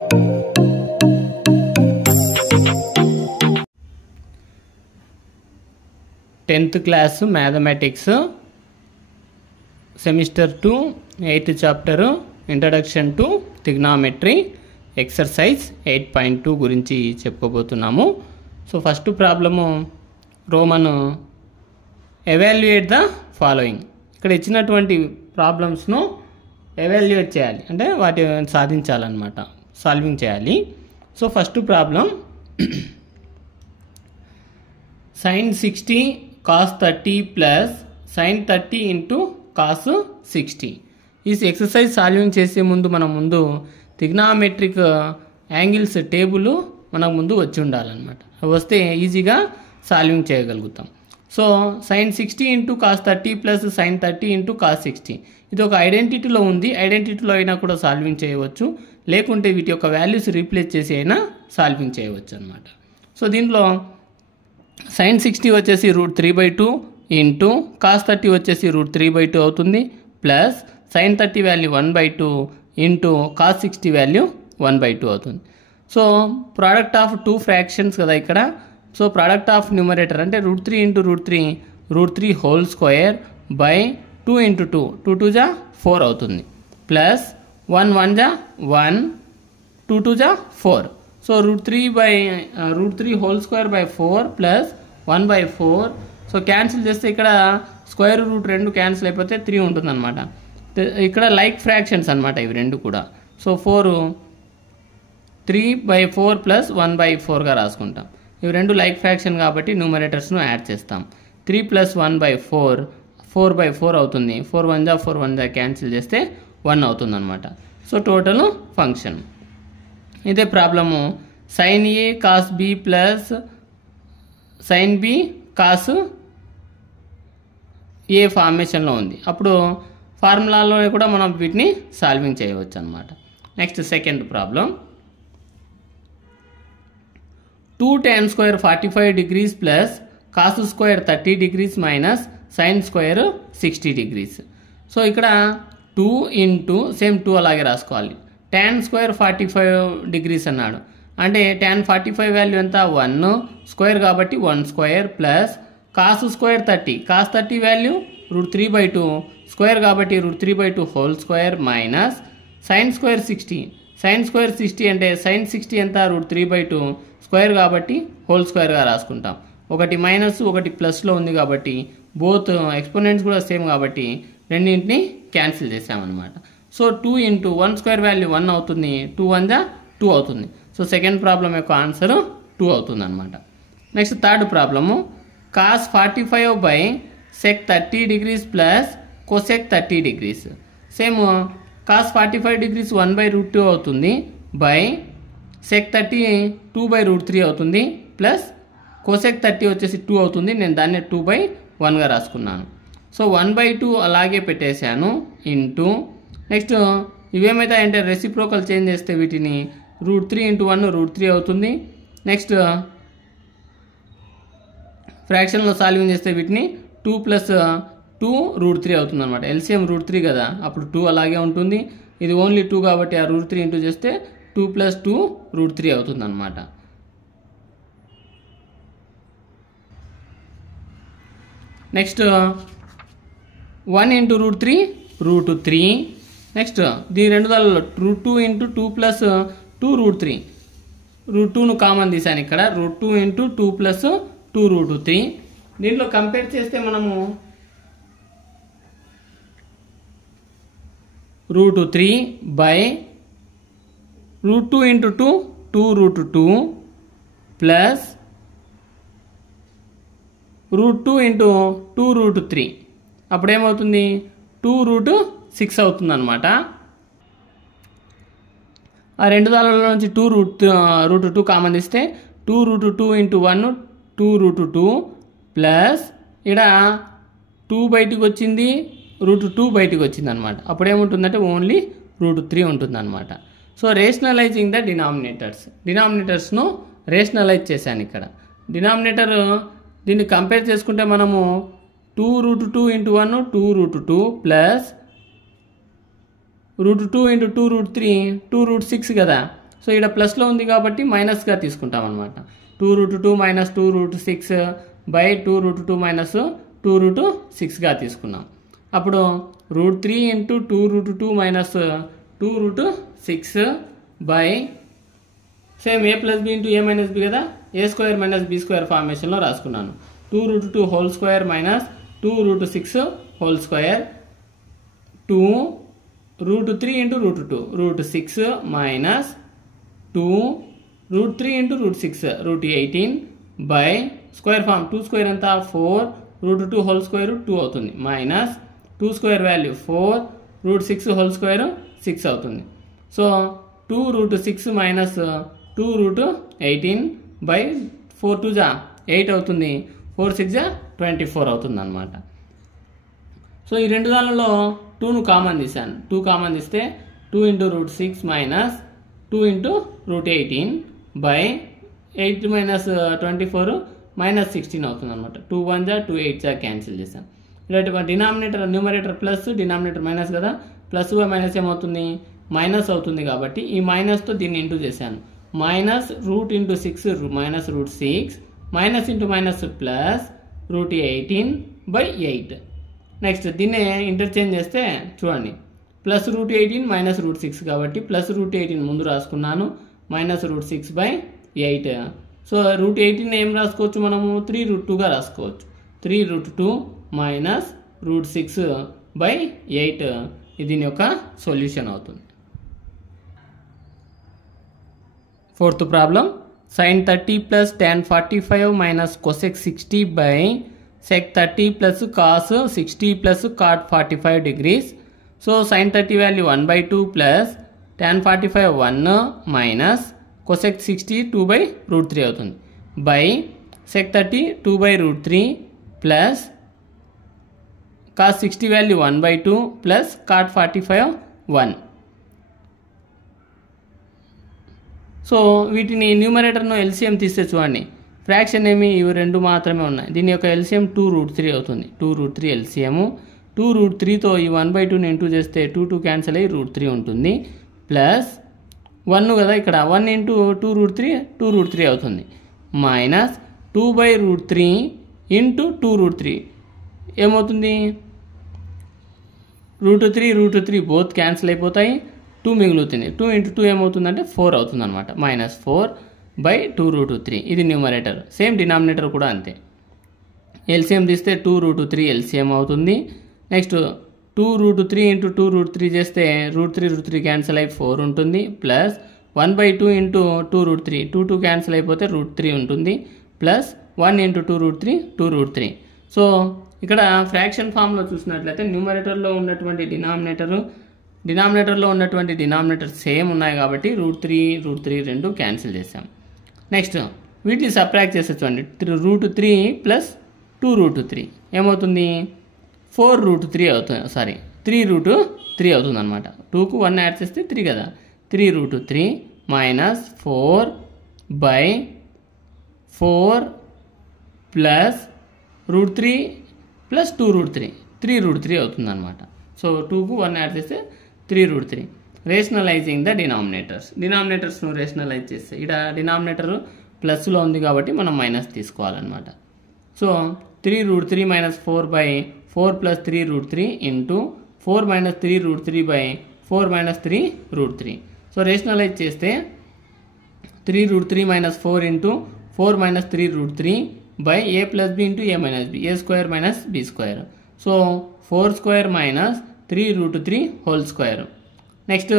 10th class mathematics semester 2 8th chapter introduction to trigonometry exercise 8.2 గురించి చెప్పుకోబోతున్నాము. So first problem roman evaluate the following. ఇక్కడ ఇచ్చినటువంటి ప్రాబ్లమ్స్ను evaluate చేయాలి, అంటే వాటి సాధించాలన్నమాట, సాల్వింగ్ చేయాలి. So first problem sin 60 cos 30 plus sin 30 into cos 60. ఈ ఎక్సర్సైజ్ సాల్వింగ్ చేసే ముందు ట్రిగ్నామెట్రిక్ యాంగిల్స్ టేబుల్ మనకు ముందు వచ్చి ఉండాలన్నమాట. వస్తే ఈజీగా సాల్వింగ్ చేయగలుగుతాం. So sin 60 into cos 30 plus sin 30 into cos 60 ఇది ఒక ఐడెంటిటీలో ఉంది. ఐడెంటిటీలో అయినా కూడా సాల్వింగ్ చేయవచ్చు, లేకుంటే వీటి యొక్క వాల్యూస్ రీప్లేస్ చేసి అయినా సాల్వింగ్ చేయవచ్చు అన్నమాట. సో దీంట్లో sin 60 వచ్చేసి √3/2 ఇంటూ cos 30 వచ్చేసి √3/2 అవుతుంది, plus sin 30 value 1/2 into cos 60 value 1/2 అవుతుంది. So product of two fractions కదా ఇక్కడ. సో ప్రోడక్ట్ ఆఫ్ న్యూమరేటర్ అంటే √3 into √3 whole square by 2 into 2 2 2 జా 4 అవుతుంది, ప్లస్ 1 1 జా 1 2 2 జా 4. So √3 whole square by 4 plus 1/4. So cancel చేస్తే ఇక్కడ స్క్వేర్ రూట్ 2 క్యాన్సిల్ అయిపోతే 3 ఉంటుంది అనమాట. ఇక్కడ లైక్ ఫ్రాక్షన్స్ అనమాట ఇవి రెండు కూడా. సో 3/4 ప్లస్ 1/4గా రాసుకుంటాం. ఇవి రెండు లైక్ ఫ్రాక్షన్ కాబట్టి న్యూమరేటర్స్ను యాడ్ చేస్తాం. 3 ప్లస్ 1/4 4/4 అవుతుంది. 4 1 జా 4 1 జా క్యాన్సిల్ చేస్తే 1 అవుతుంది అనమాట. సో టోటల్ ఫంక్షన్ ఇదే problem sin A cos B plus sin B cos A ఫార్మేషన్లో ఉంది. అప్పుడు ఫార్ములాలో కూడా మనం వీటిని సాల్వింగ్ చేయవచ్చు అనమాట. Next second problem 2 tan square 45 degrees plus cos square 30 degrees minus sin square 60 degrees. So ఇక్కడ 2 ఇంటూ సేమ్ 2 అలాగే రాసుకోవాలి. tan స్క్వేర్ 45 degrees అన్నాడు అంటే tan 45 వాల్యూ ఎంత 1 స్క్వేర్ కాబట్టి 1 square plus cos square 30 cos 30 value √3/2 square కాబట్టి √3/2 whole square minus sin square 60 sin square 60 అంటే sin 60 ఎంత √3/2 స్క్వేర్ కాబట్టి హోల్ స్క్వేర్గా రాసుకుంటాం. ఒకటి మైనస్ ఒకటి ప్లస్లో ఉంది కాబట్టి బోత్ ఎక్స్పోనెంట్స్ కూడా సేమ్ కాబట్టి రెండింటిని క్యాన్సిల్ చేసామన్నమాట. సో 2 ఇంటూ 1 స్క్వేర్ వాల్యూ 1 అవుతుంది, 2 1 జా 2 అవుతుంది. సో సెకండ్ ప్రాబ్లం యొక్క ఆన్సర్ 2 అవుతుంది అనమాట. Next third problem cos 45 by sec 30 degrees plus cosec 30 degrees. Same cos 45 degrees 1/√2 అవుతుంది బై sec 30 2/√3 అవుతుంది ప్లస్ cosec 30 వచ్చేసి 2 అవుతుంది. నేను దాన్ని 2/1గా రాసుకున్నాను. సో 1/2 అలాగే పెట్టేశాను ఇంటూ నెక్స్ట్ ఇవేమవుతాయంటే రెసిప్రోకల్ చేంజ్ చేస్తే వీటిని √3 ఇంటూ 1 √3 అవుతుంది. నెక్స్ట్ ఫ్రాక్షన్లో సాల్వింగ్ చేస్తే వీటిని 2 ప్లస్ 2 √3 అవుతుంది అనమాట. ఎల్సిఎం √3 కదా, అప్పుడు 2 అలాగే ఉంటుంది. ఇది ఓన్లీ 2 కాబట్టి ఆ √3 ఇంటూ చేస్తే 2 ప్లస్ 2 √3 అవుతుంది అనమాట. Next 1 into √3 √3. నెక్స్ట్ దీని రెండు దానిలో √2 ఇంటూ 2 ప్లస్ 2 √3 √2ను కామన్ తీసాను ఇక్కడ. √2 ఇంటూ 2 ప్లస్ 2 √3. దీంట్లో కంపేర్ చేస్తే మనము √3 బై √2 ఇంటూ 2 2√2 ప్లస్ √2 ఇంటూ 2√3 అప్పుడేమవుతుంది 2√6 అవుతుంది అనమాట. ఆ రెండు దానిలో నుంచి √2 కామన్ ఇస్తే 2√2 ఇంటూ 1 2√2 ప్లస్ ఇక్కడ 2 బయటికి వచ్చింది √2 బయటికి వచ్చింది అనమాట. అప్పుడేముంటుందంటే ఓన్లీ √3 ఉంటుంది అనమాట. సో రేషనలైజింగ్ ద డినామినేటర్స్ను రేషనలైజ్ చేశాను ఇక్కడ. డినామినేటర్ దీన్ని కంపేర్ చేసుకుంటే మనము 2√2 ఇంటూ 1 2√2 ప్లస్ √2 ఇంటూ 2√3 2√6 కదా. సో ఇక్కడ ప్లస్లో ఉంది కాబట్టి మైనస్గా తీసుకుంటాం అనమాట. 2√2 మైనస్ 2√6 బై 2√2 మైనస్ 2√6గా తీసుకున్నాం. అప్పుడు √3 into 2√2 minus 2√6 by same a plus B into a minus B కదా, a square minus B square ఫార్మేషన్లో రాసుకున్నాను. 2√2 whole square minus 2√6 whole square 2√3 into √2 √6 minus 2√3 into √6 √18 by square form 2 square ఎంత 4 √2 whole square 2 అవుతుంది minus 2 square value 4 √6 whole square 6 అవుతుంది. So 2√6 minus 2√18 by 4 2 జా 8 అవుతుంది, 4 6 జా 24 అవుతుంది అనమాట. సో ఈ రెండు దానిలో 2ను కామన్ తీసాను. 2 కామన్ తీస్తే 2 into √6 minus 2 into √18 by 8 minus 24 minus 16 అవుతుంది అనమాట. 2 1 జా 2 8 జా క్యాన్సిల్ చేశాను. ఇలా denominator numerator plus denominator minus కదా, ప్లస్ బై మైనస్ ఏమవుతుంది మైనస్ అవుతుంది కాబట్టి ఈ మైనస్తో దీన్ని ఇంటూ చేశాను. Minus root into 6 minus √6 minus into minus plus √18 by 8. Next దీన్నే ఇంటర్చేంజ్ చేస్తే చూడండి ప్లస్ √18 మైనస్ √6 కాబట్టి ప్లస్ √18 ముందు రాసుకున్నాను మైనస్ √6 బై 8. సో √18 ఏం రాసుకోవచ్చు మనము 3√2గా రాసుకోవచ్చు. 3√2 మైనస్ √6 బై 8 దీని యొక్క సొల్యూషన్ అవుతుంది. Fourth problem sin 30 plus tan 45 minus cosec 60 by sec 30 plus cos 60 plus cot 45 degrees. So sin 30 value 1/2 plus tan 45 1 minus cosec 60 2/√3 అవుతుంది by sec 30 2/√3 plus cos 60 value 1/2 plus cot 45 1. So వీటిని న్యూమరేటర్ను LCM తీస్తే చూడండి fraction ఏమి ఇవి రెండు మాత్రమే ఉన్నాయి. దీని యొక్క ఎల్సిఎం 2√3 అవుతుంది. 2√3 ఎల్సిఎం 2√3తో ఈ 1/2ని ఇంటూ చేస్తే 2 క్యాన్సిల్ అయ్యి √3 ఉంటుంది ప్లస్ 1 కదా ఇక్కడ 1 ఇంటూ 2√3 2√3 అవుతుంది మైనస్ 2/√3 ఇంటూ 2√3 ఏమవుతుంది √3 బోత్ క్యాన్సిల్ అయిపోతాయి, 2 మిగులుతుంది. 2 ఇంటూ 2 ఏమవుతుందంటే 4 అవుతుంది అనమాట మైనస్ 4/2√3. ఇది న్యూమరేటర్. సేమ్ డినామినేటర్ కూడా అంతే. ఎల్సిఎం తీస్తే 2√3 ఎల్సిఎం అవుతుంది. నెక్స్ట్ 2√3 ఇంటూ 2√3 చేస్తే √3 క్యాన్సిల్ అయి 4 ఉంటుంది ప్లస్ 1/2 ఇంటూ 2√3 2 క్యాన్సిల్ అయిపోతే √3 ఉంటుంది ప్లస్ 1 ఇంటూ 2√3 సో ఇక్కడ ఫ్రాక్షన్ ఫామ్లో చూసినట్లయితే న్యూమరేటర్లో ఉన్నటువంటి డినామినేటర్లో ఉన్నటువంటి డినామినేటర్ సేమ్ ఉన్నాయి కాబట్టి √3 రెండు క్యాన్సిల్ చేసాం. నెక్స్ట్ వీటిని సబ్ట్రాక్ట్ చేస్తే చూడండి √3 ప్లస్ 2√3 ఏమవుతుంది 4√3 అవుతుంది, సారీ 3√3 అవుతుంది అనమాట. 2కు 1 యాడ్ చేస్తే 3 కదా, 3√3 మైనస్ 4/4 ప్లస్ √3 ప్లస్ 2√3 3√3 అవుతుంది అనమాట. సో 2కు 1 యాడ్ చేస్తే 3√3. రేషనలైజింగ్ ద డినామినేటర్స్ను రేషనలైజ్ చేస్తే ఇక్కడ డినామినేటర్ ప్లస్లో ఉంది కాబట్టి మనం మైనస్ తీసుకోవాలన్నమాట. So 3√3 minus 4/4 plus 3√3 into 4 minus 3√3/4 minus 3√3. So rationalize చేస్తే 3√3 minus 4 into 4 minus 3√3 by a plus B into a minus B a square minus B square. So 4 square minus 3√3 whole square. Next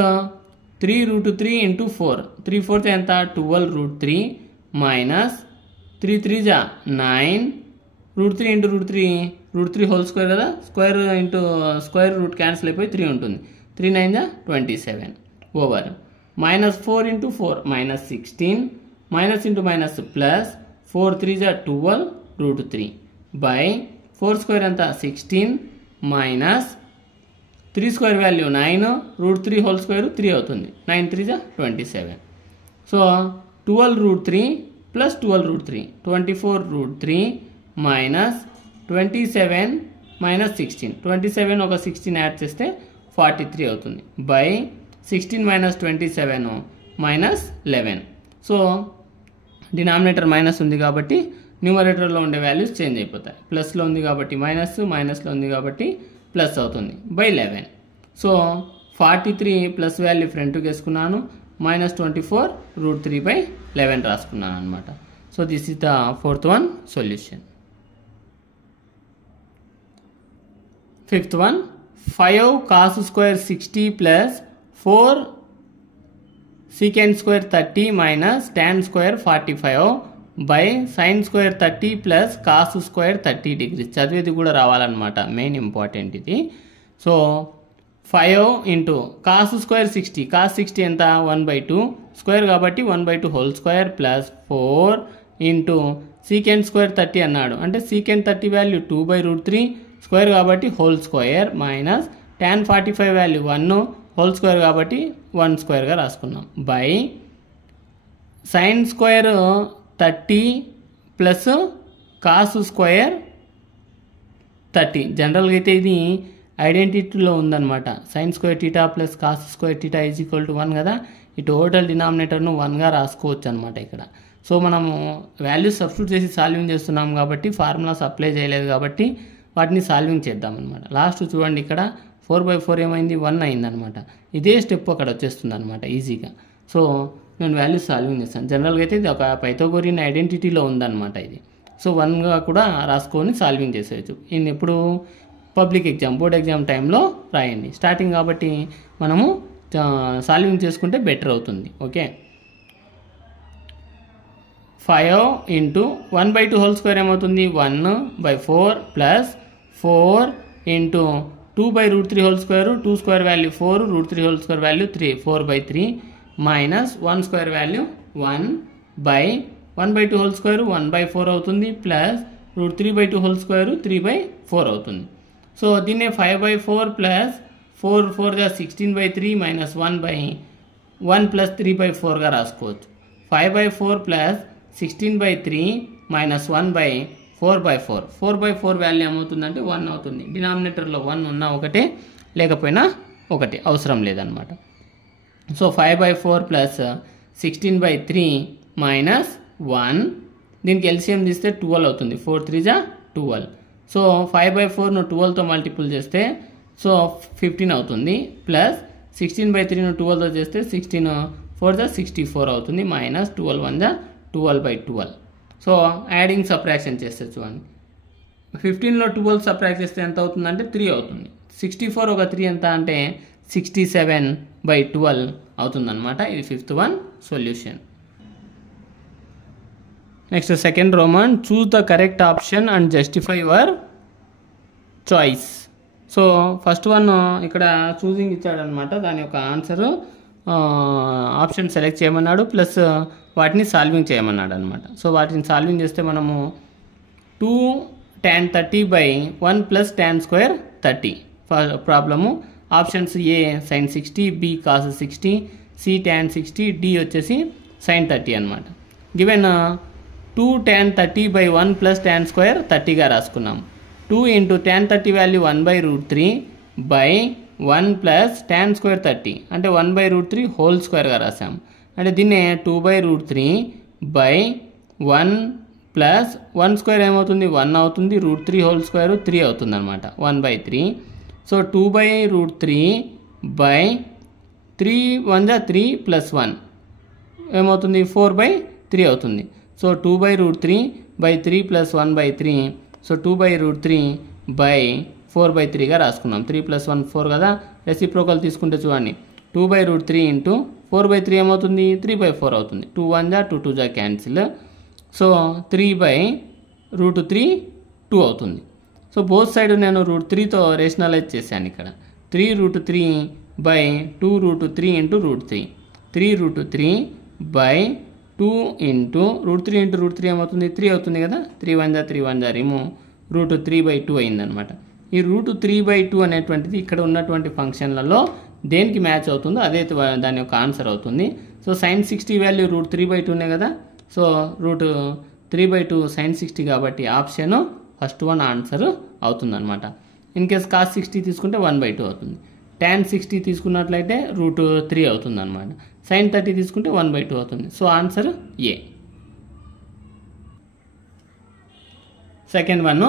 3√3 into 4 3 4 ఎంత 12√3 minus 3 3 జా 9 √3 into √3 whole square కదా, square into square root cancel అయిపోయి 3 ఉంటుంది, 3 9 జా 27 over minus 4 into 4 minus 16 minus into minus plus 4 3 జా 12√3 by 4 square ఎంత 16 minus 3 square value 9 √3 whole square 3 అవుతుంది, 9 3 జా 27. సో 12√3 ప్లస్ 12√3 24√3 మైనస్ 27 మైనస్ 16 27 ఒక 16 యాడ్ చేస్తే 43 అవుతుంది by 16 minus 27 minus 11. So denominator minus ఉంది కాబట్టి న్యూమరేటర్లో ఉండే వాల్యూస్ చేంజ్ అయిపోతాయి. ప్లస్లో ఉంది కాబట్టి మైనస్, మైనస్లో ఉంది కాబట్టి ప్లస్ అవుతుంది బై 11. సో 43 ప్లస్ వాల్యూ ఫ్రంట్కి వేసుకున్నాను, -24√3/11 రాసుకున్నాను అనమాట. So this is the fourth one solution. Fifth one 5 cos square 60 plus 4 secant square 30 minus tan square 45 by sin square 30 plus cos square 30 degrees. చదివేది కూడా రావాలన్నమాట, మెయిన్ ఇంపార్టెంట్ ఇది. So 5 into cos square 60, cos 60 ఎంత 1/2 square కాబట్టి 1/2 whole square plus 4 into secant square 30 అన్నాడు అంటే secant 30 value 2/√3 square కాబట్టి whole square minus tan 45 value 1 whole square కాబట్టి 1 స్క్వేర్గా రాసుకున్నాం by sin square 30 plus cos square 30. జనరల్గా అయితే ఇది ఐడెంటిటీలో ఉందన్నమాట. sin square theta plus cos square theta is equal to 1 కదా, ఈ టోటల్ డినామినేటర్ను 1గా రాసుకోవచ్చు అనమాట ఇక్కడ. సో మనము వాల్యూస్ సబ్స్టిట్యూట్ చేసి సాల్వింగ్ చేస్తున్నాం కాబట్టి ఫార్ములాస్ అప్లై చేయలేదు కాబట్టి వాటిని సాల్వింగ్ చేద్దాం అనమాట. లాస్ట్ చూడండి ఇక్కడ 4/4 ఏమైంది 1 అయిందనమాట. ఇదే స్టెప్ అక్కడ వచ్చేస్తుంది అనమాట ఈజీగా. సో నేను వాల్యూస్ సాల్వింగ్ చేస్తాను. జనరల్గా అయితే ఇది ఒక పైథాగోరియన్ ఐడెంటిటీలో ఉందన్నమాట ఇది. సో 1గా కూడా రాసుకొని సాల్వింగ్ చేసేయచ్చు. ఇది ఎప్పుడు పబ్లిక్ ఎగ్జామ్, బోర్డ్ ఎగ్జామ్ టైంలో రాయండి. స్టార్టింగ్ కాబట్టి మనము సాల్వింగ్ చేసుకుంటే బెటర్ అవుతుంది. ఓకే, 5 ఇంటూ 1/2 హోల్ స్క్వేర్ ఏమవుతుంది 1/4 plus 4 into 2/√3 whole square, 2 square value 4, √3 whole square value 3, 4/3 minus 1 square value 1/1/2 whole square 1/4 అవుతుంది ప్లస్ √3/2 హోల్ స్క్వేర్ 3/4 అవుతుంది. సో దీన్నే 5/4 ప్లస్ 4 4 16/3 మైనస్ 1/1 ప్లస్ 3/4గా రాసుకోవచ్చు. 5/4 ప్లస్ 16/3 మైనస్ 1/4/4. 4/4 వాల్యూ ఏమవుతుందంటే 1 అవుతుంది. డినామినేటర్లో 1 ఉన్నా ఒకటే, లేకపోయినా ఒకటే, అవసరం లేదనమాట. సో 5/4 ప్లస్ 16/3 మైనస్ 1, దీనికి ఎల్సిఎం తీస్తే 12 అవుతుంది. 4 3 12. సో 5/4ను 12తో మల్టిపుల్ చేస్తే సో 15 అవుతుంది ప్లస్ 16/3ను 12తో చేస్తే 16 4 64 అవుతుంది మైనస్ 12 1 12/12. సో యాడింగ్ సబ్ట్రాక్షన్ చేస్తే చూడండి, 15లో 12 సబ్ట్రాక్ట్ చేస్తే ఎంత అవుతుందంటే 3 అవుతుంది. 64 ఒక 3 ఎంత అంటే 67/12 అవుతుందన్నమాట. ఇది fifth one solution. Next second Roman, choose the correct option and justify your choice. So first one ఇక్కడ చూసింగ్ ఇచ్చాడనమాట, దాని యొక్క ఆన్సర్ ఆప్షన్ సెలెక్ట్ చేయమన్నాడు ప్లస్ వాటిని సాల్వింగ్ చేయమన్నాడు అనమాట. సో వాటిని సాల్వింగ్ చేస్తే మనము 2 tan 30/1 plus tan square 30 problem. Options A sin 60, B cos 60, C tan 60, D వచ్చేసి sin 30 అనమాట. Given 2 tan 30/1 plus tan square 30గా రాసుకున్నాము. 2 into tan 30 value 1/√3/1 plus tan square 30 అంటే 1/√3 హోల్ స్క్వేర్గా రాసాము. అంటే దీన్నే 2/√3/1 ప్లస్ 1 స్క్వేర్ ఏమవుతుంది 1 అవుతుంది, √3 హోల్ స్క్వేర్ 3 అవుతుంది అనమాట, 1/3. సో 2/√3/3 1 3 ప్లస్ 1 ఏమవుతుంది 4/3 అవుతుంది. So 2/√3/3 plus 1/3. సో 2/√3/4/3గా రాసుకున్నాం. 3 + 1 4 కదా, రెసిప్రోకల్ తీసుకుంటే చూడండి 2/√3 ఇంటూ 4/3 ఏమవుతుంది 3/4 అవుతుంది. 2 1 2 2 క్యాన్సిల్. సో 3/√3 2 అవుతుంది. సో బోత్ సైడ్ నేను √3తో రేషనలైజ్ చేశాను. ఇక్కడ 3√3/2√3 ఇంటూ √3, 3√3/2 ఇంటూ √3 ఇంటూ √3 ఏమవుతుంది 3 అవుతుంది కదా, 3 1 3 1 రిమూవ్ √3/2 అయిందనమాట. ఈ √3/2 అనేటువంటిది ఇక్కడ ఉన్నటువంటి ఫంక్షన్లలో దేనికి మ్యాచ్ అవుతుందో అదే దాని యొక్క ఆన్సర్ అవుతుంది. సో sin 60 వాల్యూ √3/2నే కదా, సో √3/2 sin 60 కాబట్టి ఆప్షన్ ఫస్ట్ వన్ ఆన్సర్ అవుతుందన్నమాట. ఇన్ కేస్ cos 60 తీసుకుంటే 1/2 అవుతుంది. tan 60 తీసుకున్నట్లయితే √3 అవుతుందన్నమాట. sin 30 తీసుకుంటే 1/2 అవుతుంది. So answer A. Second one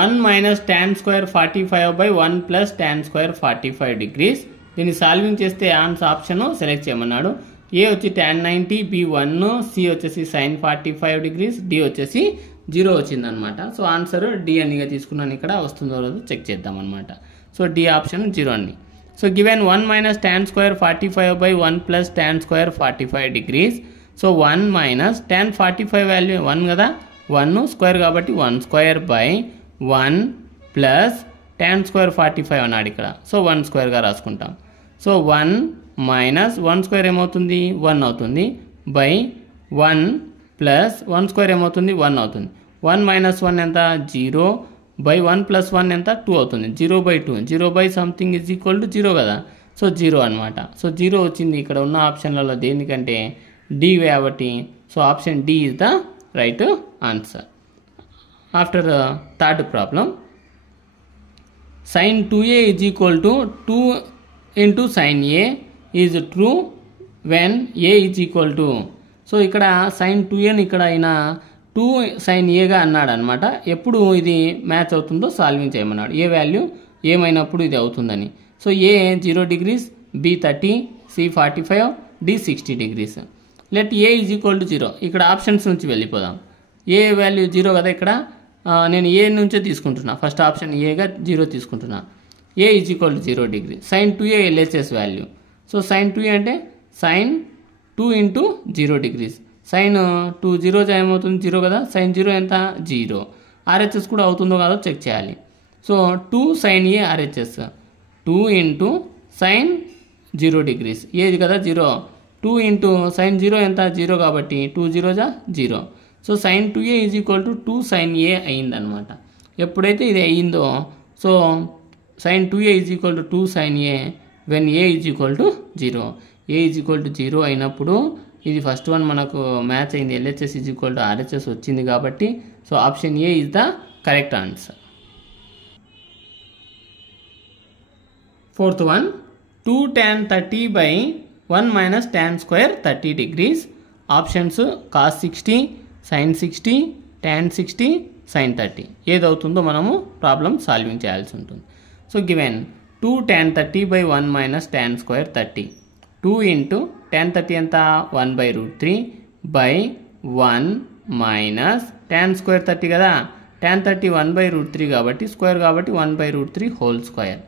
1 minus tan square 45/1 plus tan square 45 degrees. దీన్ని సాల్వింగ్ చేస్తే ఆప్షన్ సెలెక్ట్ చేయమన్నాడు. ఏ వచ్చి tan 90, బి 1, సి వచ్చేసి sin 45 డిగ్రీస్, డి వచ్చేసి 0 వచ్చింది అనమాట. సో ఆన్సర్ డి అనిగా తీసుకున్నాను. ఇక్కడ వస్తుందో లేదో చెక్ చేద్దాం అనమాట. సో డి ఆప్షన్ 0 అండి. So given 1 minus tan square 45/1 plus tan square 45 degrees. So 1 minus tan 45 value 1 కదా, 1 స్క్వేర్ కాబట్టి 1 square by 1 plus tan square 45 అన్నాడు ఇక్కడ. సో 1 స్క్వేర్గా రాసుకుంటాం. సో 1 మైనస్ 1 స్క్వేర్ ఏమవుతుంది 1 అవుతుంది బై 1 ప్లస్ 1 స్క్వేర్ ఏమవుతుంది 1 అవుతుంది. 1 మైనస్ 1 ఎంత 0 బై 1 ప్లస్ 1 ఎంత 2 అవుతుంది. 0/2 0 by something is equal to 0 కదా. సో 0 అనమాట. సో 0 వచ్చింది ఇక్కడ ఉన్న ఆప్షన్లలో దేనికంటే డి కాబట్టి. So option D is the right answer. After third problem sin 2a is equal to 2 into sin a is true when a is equal to. So ఇక్కడ sin 2a ఇక్కడ అయినా 2 sin a అన్నాడు అనమాట. ఎప్పుడు ఇది match అవుతుందో solving చేయమన్నాడు. ఏ value ఏమైనప్పుడు ఇది అవుతుందని. So A 0 degrees, B 30, C 45, D 60 degrees. Let A is equal to 0. ఇక్కడ ఆప్షన్స్ నుంచి వెళ్ళిపోదాం. ఏ వాల్యూ 0 కదా, ఇక్కడ నేను ఏ నుంచే తీసుకుంటున్నా. ఫస్ట్ ఆప్షన్ ఏగా 0 తీసుకుంటున్నా. A is equal to 0 degree. sin 2a LHS value. So sin 2a అంటే sin 2 ఇంటూ 0 డిగ్రీస్. sin 2 0 ఏమవుతుంది 0 కదా. sin 0 ఎంత 0. RHS కూడా అవుతుందో కాదో చెక్ చేయాలి. So 2 sin a RHS 2 into sin 0 degrees. ఏది కదా 0. 2 ఇంటూ sin 0 ఎంత 0 కాబట్టి 2 0 0. So sin 2a is equal to 2 sin a అయిందనమాట. ఎప్పుడైతే ఇది అయ్యిందో so sin 2a is equal to 2 sin a when a is equal to 0. a is equal to 0 అయినప్పుడు ఇది ఫస్ట్ వన్ మనకు మ్యాచ్ అయింది. LHS is equal to RHS వచ్చింది కాబట్టి so option A is the correct answer. Fourth one 2 tan 30/1 minus tan square 30 degrees. Options cos 60, sin 60, tan 60, sin 30. ఏదవుతుందో మనము problem solving చేయాల్సి ఉంటుంది. So given 2 tan 30/1 minus tan square 30. 2 into tan 30 ఎంత 1/√3 by 1 minus tan square 30 కదా. tan 30 1/√3 కాబట్టి square కాబట్టి 1/√3 whole square.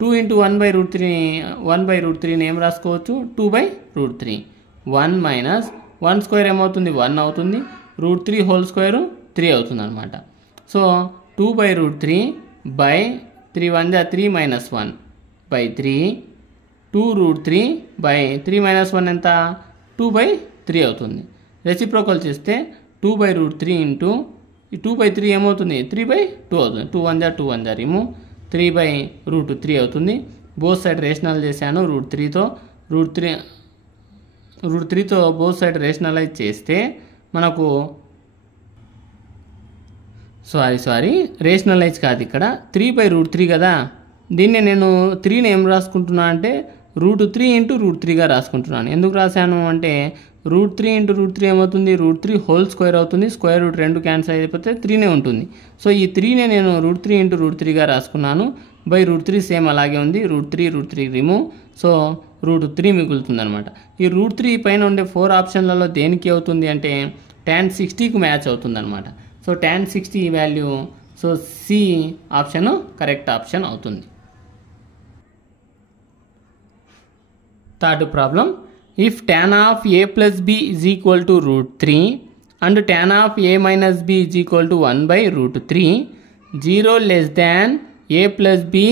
2 into 1/√3 ఏం రాసుకోవచ్చు 2/√3. 1 minus 1 square ఏమవుతుంది 1 అవుతుంది. √3 హోల్ స్క్వేర్ 3 అవుతుంది అనమాట. So 2/√3 by 3 1 3 minus 1 by 3 2√3 by 3 minus 1 ఎంత 2/3 అవుతుంది. రెసిప్రోకల్ చేస్తే 2/√3 ఇంటూ 2/3 ఏమవుతుంది 3/2 అవుతుంది. 2 1 2 1 రిమూవ్ 3/√3 అవుతుంది. బోత్ సైడ్ రేషనల్ చేశాను √3తో. √3తో బోత్ సైడ్ రేషనలైజ్ చేస్తే మనకు సారీ రేషనలైజ్ కాదు, ఇక్కడ 3/√3 కదా. దీన్నే నేను 3ని ఏం రాసుకుంటున్నా అంటే √3 ఇంటూ √3గా రాసుకుంటున్నాను. ఎందుకు రాశాను అంటే √3 ఇంటూ √3 ఏమవుతుంది √3 హోల్ స్క్వేర్ అవుతుంది. స్క్వేర్ రూట్ 2 క్యాన్సిల్ అయిపోతే 3నే ఉంటుంది. సో ఈ 3నే నేను √3 ఇంటూ √3గా రాసుకున్నాను. బై √3 సేమ్ అలాగే ఉంది. √3 రిమూవ్. సో √3 మిగులుతుంది అనమాట. ఈ √3 పైన ఉండే 4 ఆప్షన్లలో దేనికి అవుతుంది అంటే tan 60కి మ్యాచ్ అవుతుంది అనమాట. So tan 60 value so C option correct option అవుతుంది. Third problem if tan of a plus b is equal to √3 and tan of a minus b is equal to 1/√3, 0 less than a plus b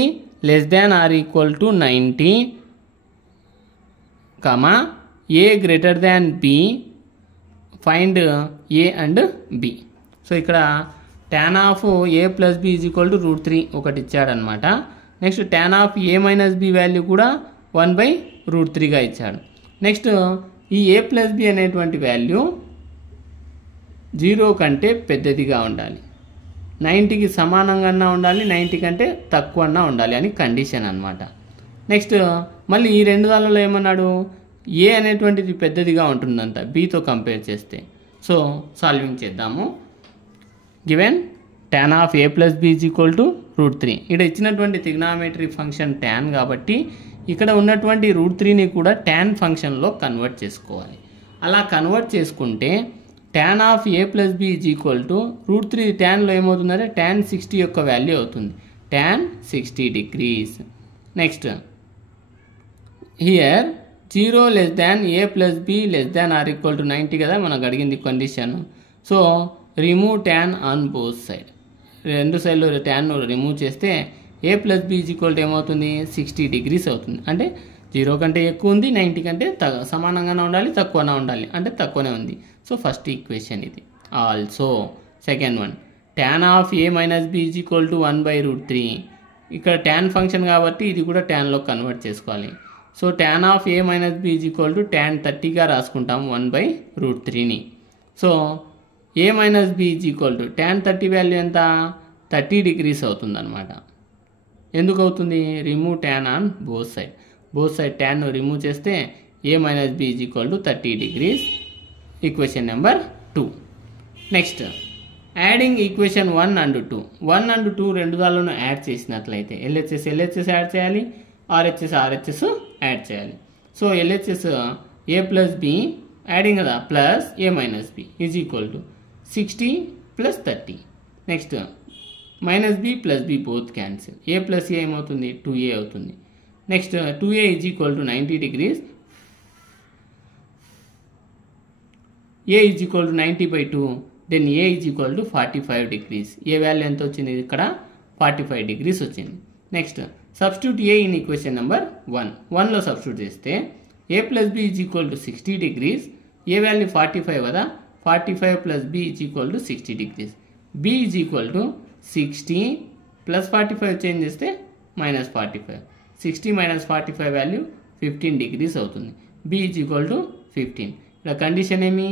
less than or equal to 90, comma a greater than b, find a and b. So ఇక్కడ tan of a plus b is equal to √3 ఒకటి ఇచ్చాడనమాట. Next tan of a minus b value కూడా 1/√3గా ఇచ్చాడు. Next ఈ a plus b అనేటువంటి value 0 కంటే పెద్దదిగా ఉండాలి, 90కి సమానంగా ఉండాలి, 90 కంటే తక్కువ ఉండాలి అని కండిషన్ అనమాట. నెక్స్ట్ మళ్ళీ ఈ రెండు దానిలో ఏమన్నాడు ఏ అనేటువంటిది పెద్దదిగా ఉంటుందంట బీతో కంపేర్ చేస్తే. సో సాల్వింగ్ చేద్దాము. Given tan of a plus b is equal to √3. ఇక్కడ ఇచ్చినటువంటి ట్రిగ్నామెట్రీ ఫంక్షన్ tan కాబట్టి ఇక్కడ ఉన్నటువంటి √3ని కూడా tan ఫంక్షన్లో కన్వర్ట్ చేసుకోవాలి. అలా కన్వర్ట్ చేసుకుంటే tan of a plus b is equal to √3 tanలో ఏమవుతుందంటే tan 60 యొక్క వాల్యూ అవుతుంది, tan 60 degrees. Next here 0 less than a plus b less than or equal to 90 కదా మనకు అడిగింది condition. So remove tan on both side, రెండు సైడ్లో tan remove చేస్తే a plus b is equal to ఏమవుతుంది 60 degrees అవుతుంది. అంటే 0 కంటే ఎక్కువ ఉంది, 90 కంటే సమానంగానే ఉండాలి, తక్కువనే ఉండాలి అంటే తక్కువనే ఉంది. సో ఫస్ట్ ఈక్వేషన్ ఇది. Also second one tan of a minus b is equal to 1/√3. ఇక్కడ tan ఫంక్షన్ కాబట్టి ఇది కూడా tanలో కన్వర్ట్ చేసుకోవాలి. So tan of a minus b is equal to tan 30గా రాసుకుంటాం 1/√3ని. So a minus b is equal to tan 30 value ఎంత 30 degrees అవుతుంది అనమాట. ఎందుకు అవుతుంది? Remove tan on both side tan remove చేస్తే a minus b is equal to 30 degrees. Equation number 2. Next adding equation 1 and 2. 1 and 2 రెండు దానిలోనూ add చేసినట్లయితే LHS add చేయాలి, RHS యాడ్ చేయాలి. So LHS a plus b adding కదా plus a minus b is equal to 60 plus 30. Next minus b plus b both cancel, a plus a ఏమవుతుంది 2a అవుతుంది. Next 2a is equal to 90 degrees, a is equal to 90/2, then a is equal to 45 degrees. A value ఎంత వచ్చింది ఇక్కడ 45 degrees వచ్చింది. Next substitute a in equation number 1. 1లో substitute చేస్తే a plus b is equal to 60 degrees, a value 45 కదా, 45 plus b is equal to 60 degrees. b is equal to 60 plus 45 change చేస్తే minus 45, 60 minus 45 value 15 degrees అవుతుంది. b is equal to 15. ఇక్కడ condition ఏమి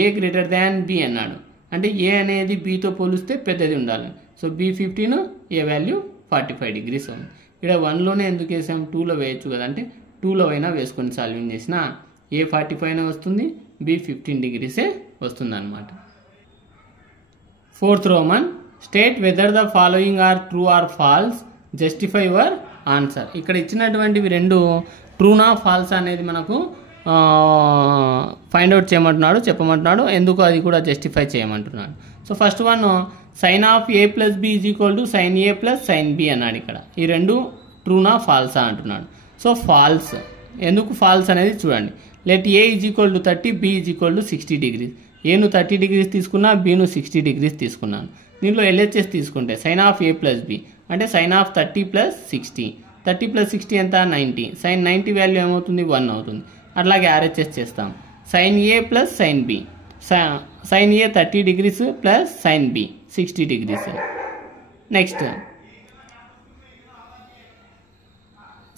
a greater than b అన్నాడు, అంటే a అనేది bతో పోలిస్తే పెద్దది ఉండాలి. So b 15, a value 45 degrees అవుతుంది. ఇక్కడ 1లోనే ఎందుకు వేసాం, 2లో వేయచ్చు కదా, అంటే 2లో అయినా వేసుకొని సాల్వింగ్ చేసిన a 45 వస్తుంది, b 15 degrees వస్తుంది అనమాట. 4th Roman state whether the following are true or false, justify your answer. ఇక్కడ ఇచ్చినటువంటివి రెండు ట్రూనా ఫాల్స్ అనేది మనకు ఫైండ్ అవుట్ చేయమంటున్నాడు, చెప్పమంటున్నాడు, ఎందుకు అది కూడా జస్టిఫై చేయమంటున్నాడు. So first one sine of a plus b is equal to sine a plus sine b అన్నాడు. ఇక్కడ ఈ రెండు ట్రూనా ఫాల్సా అంటున్నాడు. సో ఫాల్స్, ఎందుకు ఫాల్స్ అనేది చూడండి. Let a is equal to 30, b is equal to 60 degrees. ఏను 30 degrees తీసుకున్నా, bను 60 degrees తీసుకున్నాను. దీంట్లో LHS తీసుకుంటే sine of a plus b అంటే సైన్ ఆఫ్ 30 ప్లస్ 60, 30 ప్లస్ 60 ఎంత 90, సైన్ 90 వాల్యూ ఏమవుతుంది 1 అవుతుంది. అట్లాగే RHS చేస్తాం, sine a plus sine b, sine a 30 degrees plus sine b 60 degrees. Next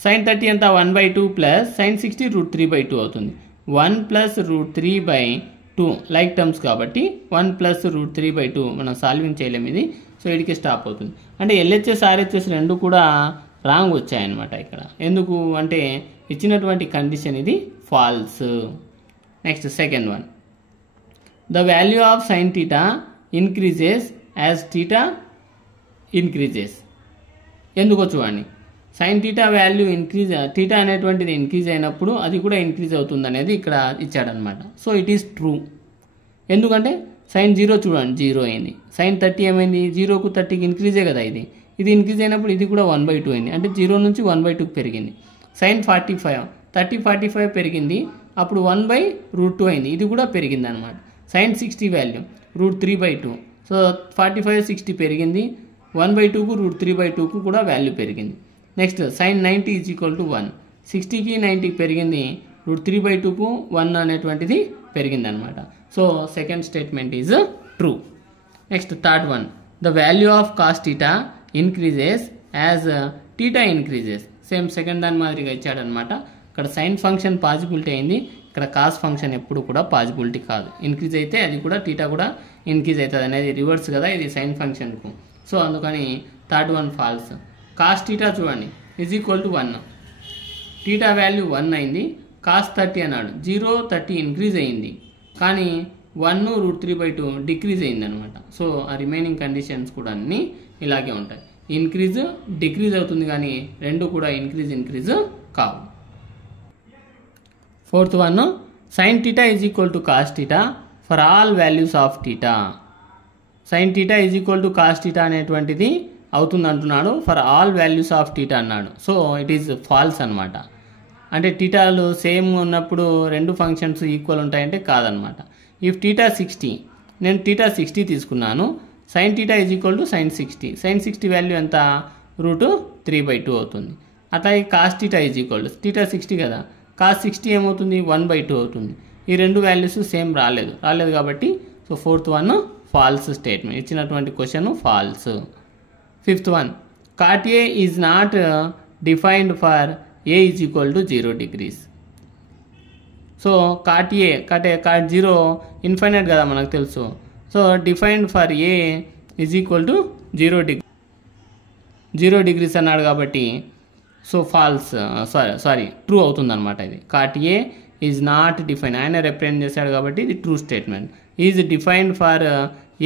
sine 30 ఎంత 1/2 ప్లస్ సైన్ 60 √3/2 అవుతుంది. 1 ప్లస్ √3/2 లైక్ టర్మ్స్ కాబట్టి 1 plus √3/2 మనం సాల్వింగ్ చేయలేము ఇది. సో ఇడికి స్టాప్ అవుతుంది. అంటే LHS RHS రెండు కూడా రాంగ్ వచ్చాయన్నమాట ఇక్కడ. ఎందుకు అంటే ఇచ్చినటువంటి కండిషన్ ఇది false. Next second one the value of sine theta increases as theta increases. ఎందుకో చూడండి, sine theta value increase, theta అనేటువంటిది ఇంక్రీజ్ అయినప్పుడు అది కూడా ఇంక్రీజ్ అవుతుంది అనేది ఇక్కడ ఇచ్చాడనమాట. So it is true. ఎందుకంటే సైన్ 0 చూడండి 0 అయింది, సైన్ 30 ఏమైంది 0కు 30కి ఇంక్రీజే కదా, ఇది ఇంక్రీజ్ అయినప్పుడు ఇది కూడా 1/2 అయింది, అంటే 0 నుంచి 1/2కి పెరిగింది. సైన్ 45 30 45 పెరిగింది, అప్పుడు 1/√2 అయింది, ఇది కూడా పెరిగింది అనమాట. సైన్ 60 వాల్యూ √3/2, సో 45 60 పెరిగింది, 1/2కు √3/2కు కూడా వాల్యూ పెరిగింది. Next sine 90 is equal to 1, 60కి 90కి పెరిగింది, √3/2కు 1 అనేటువంటిది పెరిగింది అనమాట. So second statement is true. Next third one the value of cos theta increases as theta increases. Same second దాని మాదిరిగా ఇచ్చాడనమాట. ఇక్కడ సైన్ ఫంక్షన్ పాజిబిలిటీ అయింది, ఇక్కడ కాస్ ఫంక్షన్ ఎప్పుడు కూడా పాజిబిలిటీ కాదు. ఇంక్రీజ్ అయితే అది కూడా థీటా కూడా ఇంక్రీజ్ అవుతుంది అనేది రివర్స్ కదా ఇది సైన్ ఫంక్షన్కు. సో అందుకని third one false. Cos theta చూడండి is equal to 1, theta value 1 అయింది, కాస్ 30 అన్నాడు, 0 30 ఇంక్రీజ్ అయ్యింది, కానీ 1 √3/2 డిక్రీజ్ అయింది అనమాట. సో ఆ రిమైనింగ్ కండిషన్స్ కూడా అన్నీ ఇలాగే ఉంటాయి. ఇంక్రీజ్ డిక్రీజ్ అవుతుంది, కానీ రెండు కూడా ఇంక్రీజ్ కావు. Fourth one, sign theta is equal to cos theta for all values of theta. Sign theta is equal to cos theta అనేటువంటిది అవుతుంది అంటున్నాడు, for all values of theta అన్నాడు. సో ఇట్ ఈజ్ ఫాల్స్ అనమాట. అంటే థీటాలు same ఉన్నప్పుడు రెండు functions equal ఉంటాయంటే కాదనమాట. ఇఫ్ థీటా 60, నేను థీటా 60 తీసుకున్నాను, sine theta is equal to sine 60. Sine 60 value ఎంత, √3/2 అవుతుంది. అట్లాగే cos theta is equal to theta 60 కదా, కాస్ 60 ఏమవుతుంది, 1/2 అవుతుంది. ఈ రెండు వాల్యూస్ సేమ్ రాలేదు కాబట్టి so fourth one false statement, ఇచ్చినటువంటి question false. Fifth one, cot A is not defined for A is equal to 0 degrees. So cot 0 infinite కదా మనకు తెలుసు. So defined for A is equal to 0 degrees అన్నాడు కాబట్టి so false true అవుతుంది అనమాట. ఇది cot A is not define, ఆయన represent చేశాడు కాబట్టి ఇది true statement. Is defined for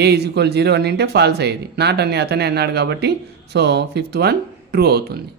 A is equal 0 అని అంటే ఫాల్స్ అయ్యేది, నాట్ అని అతనే అన్నాడు కాబట్టి సో ఫిఫ్త్ వన్ ట్రూ అవుతుంది.